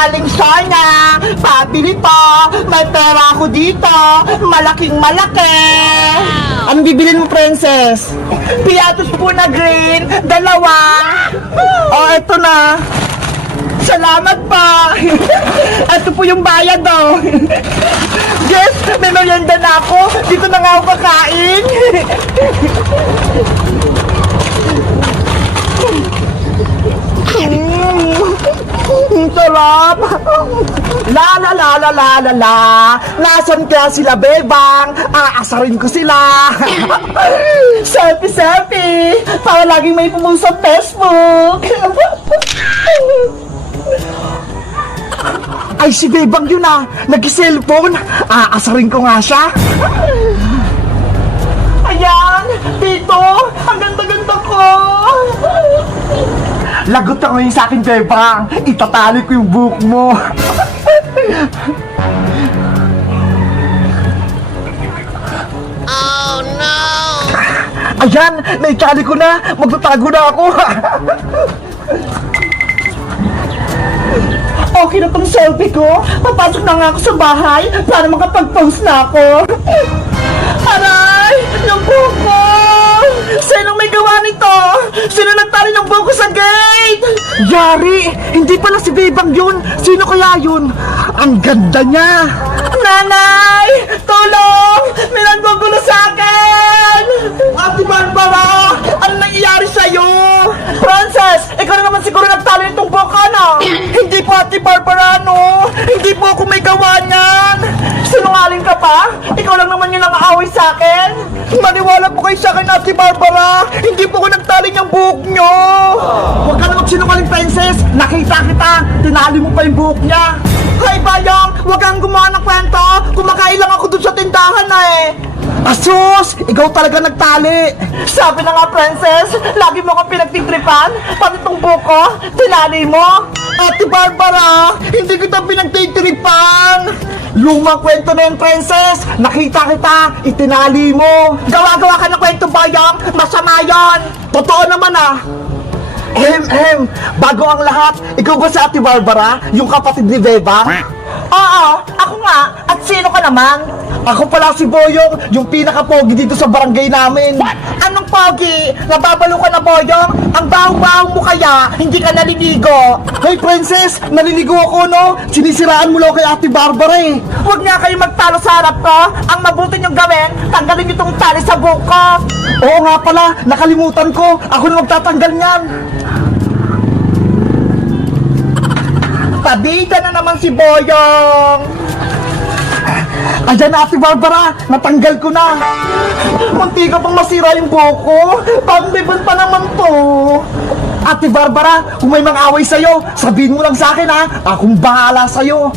Aling Sonia, pabili po. May pera ako dito. Malaking malaki. Anong bibilin mo, princess? Piatos po na green. 2. Oh, eto na. Salamat pa. Ito po yung bayad, oh. Yes, may merienda na ako. Dito na nga ako kakain. Sarap. La la la la la la la. Nasaan kaya sila, bebang? Aasarin ko sila. Selfie, selfie. Para laging may pumunta sa Facebook. Ay, si bebang yun nag-cellphone. Aasarin ko nga siya. Ayan, Tito, ang ganda-ganda ko. Lagot ka ngayon sa akin, bebang. Itatali ko yung buhok mo. Oh no! Ayan, naitali ko na. Magtatago na ako. Okay na tong selfie ko. Papasok na nga ako sa bahay para makapag-post na ako. Aray! Yung buhok ko! Sinong may gawa nito? Sino nagtali ng buhok ko sa gate? Yari! Hindi pala si Bebang yun. Sino kaya yun? Ang ganda niya! Nanay! Tulong! May naggugulo sa akin! Ate Barbara! Ano nangyayari sa'yo? Frances! Ikaw na naman siguro nagtali nitong buhok ka, no? Hindi po, Ate Barbara, no? Hindi po ako may gawa niyan! Sinungaling ka pa? Ikaw lang naman yung nang-aaway sa akin? Maniwala po kayo sa akin, Ate Barbara! Hindi po ako nagtali ng buhok nyo! Huwag ka na magsinungaling, princess! Nakita kita! Tinali mo pa yung buhok niya! Hay, Bayang! Huwag kang gumawa ng kwento! Kumakain lang ako dun sa tindahan na eh! Asus! Ikaw talaga nagtali! Sabi na nga, princess! Lagi mo akong pinagtitripan! Pati itong buko, tinali mo! Ate Barbara! Hindi kita pinagtitripan! Lumang kwento na yun, princess! Nakita kita! Itinali mo! Gawa-gawa ka ng kwento, Bayang! Masama yun! Totoo naman bago ang lahat, ikaw ba si Ate Barbara? Yung kapatid ni Bebang? Oo, ako nga. At sino ka naman? Ako pala si Boyong, yung pinaka-pogi dito sa barangay namin. Anong pogi? Nababalo ka na, Boyong? Ang baho-baho mo kaya, hindi ka naliligo. Hey, princess, naliligo ako, no? Sinisiraan mo lang kay Ate Barbara eh. Huwag nga kayo magtalo sa harap ko. Ang mabuti niyong gawin, tanggalin niyo tong tali sa buhok ko. Oo nga pala, nakalimutan ko. Ako na magtatanggal niyan. Pabida na naman si Boyong. Ayan na, Ate Barbara, natanggal ko na. Munti ka pang masira yung buhok ko. Pag-libon pa naman to. Ate Barbara, kung may mga away sa'yo, sabihin mo lang sa akin akong bahala sa'yo.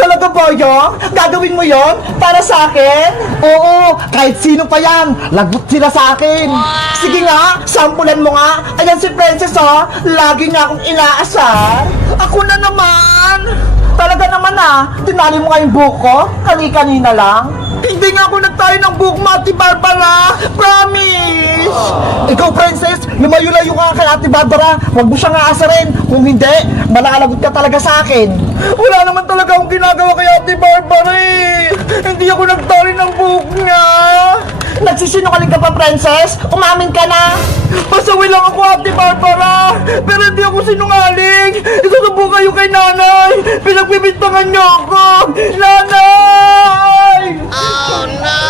Talaga, Boyong? Gagawin mo yon para sa akin? Oo, kahit sino pa yan, lagot sila sa akin. Sige nga, sampulan mo nga. Ayan si Princess, lagi niya akong inaasar. Ako na naman. Talaga naman tinali mo nga yung buhok ko, kani-kanina lang. Hindi nga ako nagtayo ng buhok mo, Ate Barbara. Promise! Ikaw, princess, lumayo-layo ka kay Ate Barbara. Huwag mo siyang aasarin. Kung hindi, malalagot ka talaga sa akin. Wala naman talaga akong ginagawa kay Ate Barbara eh. Hindi ako nagtali ng buhok niya. Nagsisinungaling ka pa, princess? Umamin ka na. Pasaway lang ako, Ate Barbara. Pero hindi ako sinungaling. Isusubo kayo kay nanay. Pinagbibintangan niyo ako. Nanay! Oh no!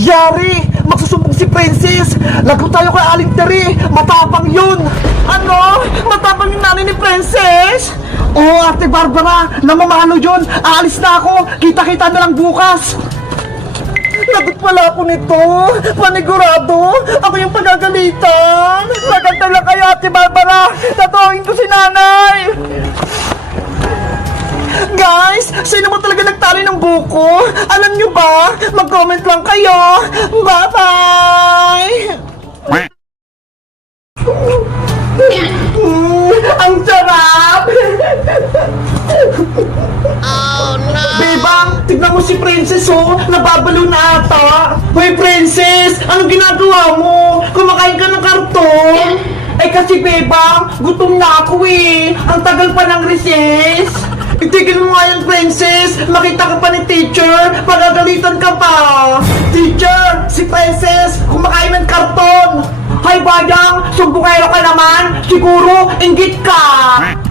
Yari! Magsusumbong si Princess! Lagot tayo kay Aling Teri! Matapang yun! Ano? Matapang yung nanay ni Princess? Oo, Ate Barbara! Namamalo yun! Aalis na ako! Kita-kita na lang bukas! Lagot pala ako nito! Panigurado! Ako yung pagagalitan! Maganda lang kayo, Ate Barbara! Tatuwagin ko si nanay! Guys, sino mo talaga nagtali ng buko? Alam nyo ba? Mag-comment lang kayo. Bye-bye! Ang sarap! Oh no! Bebang, tignan mo si Princess nababalo na ata. Hoy Princess, anong ginagawa mo? Kumakain ka ng karton? Ay kasi Bebang, gutom na ako eh. Ang tagal pa ng recess. makita ka pa ni teacher, magagalitan ka pa. Teacher, si Princess, kumakain ng karton. Hay Bayang, sumbungero ka naman. Siguro, inggit ka.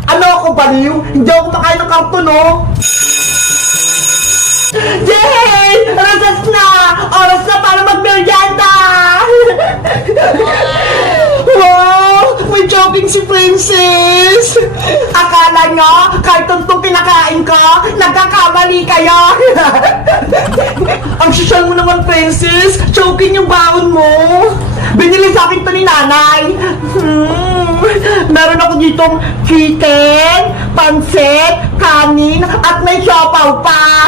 Ano ako, baliw? Hindi ako kumakain ng karton, oh. Yay! Oras na! Oras na para magmeryenda! Wow! May jogging si Princess! Akala nyo, kahit tuntong pinakain ko, nagkakamali kayo! Ang sosyal mo naman, Princess! Jogging yung baon mo! Binili sa akin to ni nanay! Meron ako ditong chicken, pansit, kanin, at may siopaw pa!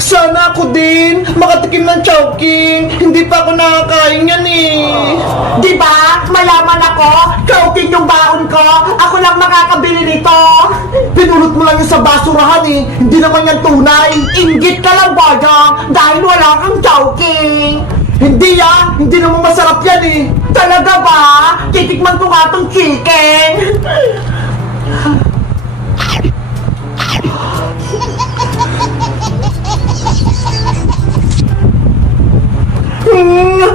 Sana ako din makatikim ng chowking. Hindi pa ako nakakain yan eh. Di ba? Malaman ako, chowking yung baon ko. Ako lang makakabili nito. Pinulot mo lang yung sa basurahan eh. Hindi naman yan tunay. Inggit ka lang, Bayang, dahil wala kang chowking. Hindi ah! Hindi naman masarap yan eh! Talaga ba? Titikman ko nga tong chicken!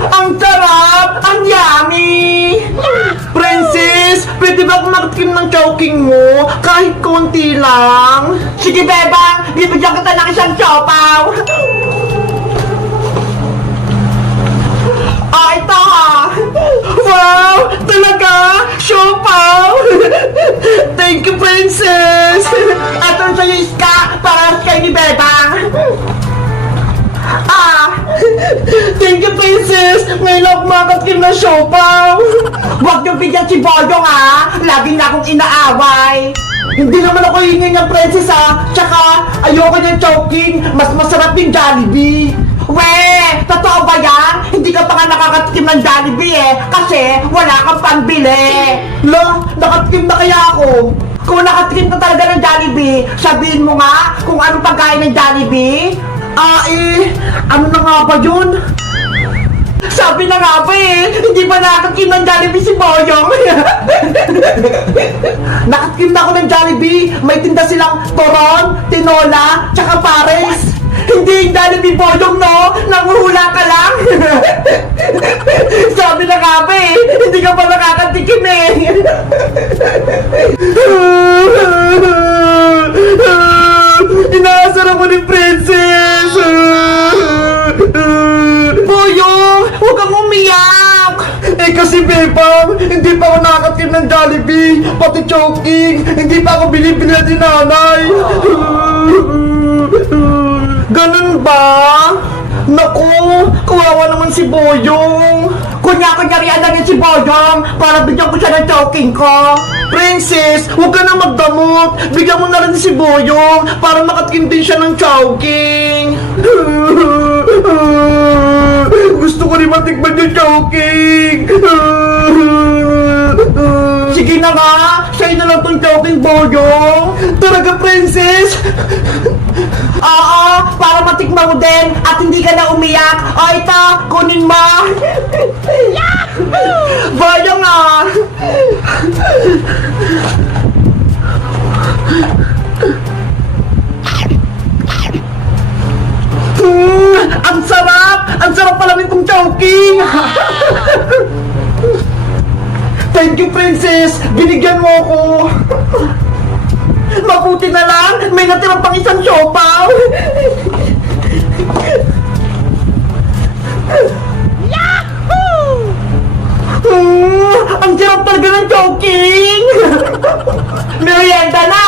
Ang sarap! Ang yummy! Princess, pwede ba akong makatikim ng chowking mo? Kahit konti lang? Sige, Bebang! Bibigyan kita ng isang siopaw! Ito ah! Wow! Talaga? Siopaw! Thank you, Princess! At ang sa'yo, Iska, para kay ni Bebang! Thank you, Princess! Ngayon ako makatikim ng siopaw! Huwag niyong bigyan si Boyong, ha! Lagi na akong inaaway! Hindi naman ako hingin ng Princess, ha! Tsaka, ayoko niyang chowking! Mas masarap yung Jollibee! Weh! Totoo ba yan? Hindi ka pa nga nakakatikim ng Jollibee, eh! Kasi, wala kang pambili! Lo, nakatikim na kaya ako? Kung nakatikim ka talaga ng Jollibee, sabihin mo nga kung anong pagkain ng Jollibee? Ano na nga ba yun? Sabi na nga ba eh, hindi ba nakatikim ng Jollibee si Boyong? Nakatikim na ako ng Jollibee, may tinda silang toron, tinola, tsaka pares. Hindi yung Jollibee Boyong, no? Nanguhula ka lang. Sabi na nga ba eh, hindi ka pa nakakatikim eh. Inaasar ako ni Princess! Boyong! Huwag kang umiyak! Eh kasi Bebang, hindi pa ako nakatikim ng Jollibee, pati chowking, hindi pa ako binibili ni nanay! Ganun ba? Naku, kawawa naman si Boyong! Kunya-kunyarian lang yan si Boyong para bigyan ko siya ng chowking ko! Princess, huwag ka na magdamot! Bigyan mo na rin si Boyong para makatikim din siya ng chowking! Gusto ko rin matikman yung chowking! Sige na nga! Sa'yo na lang tong chowking, Boyong! Talaga, Princess! Oo, para matikman mo din at hindi ka na umiyak. O ito, kunin mo! Boyong ah! Ang sarap! Ang sarap pala nitong chowking! Thank you, Princess! Binigyan mo ako! Mabuti na lang! May natirang pang isang siopaw! Yahoo! Ang sarap talaga ng chowking! Merienda na!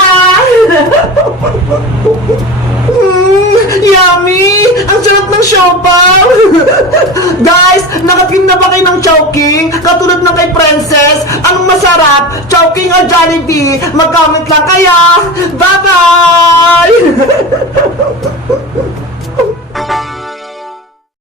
Yummy! Ang sarap ng siopaw! Guys, nakatikim na ba kayo ng chowking? Katulad ng kay Princess? Anong masarap? Chowking o Jollibee? Mag-comment lang kayo! Bye-bye!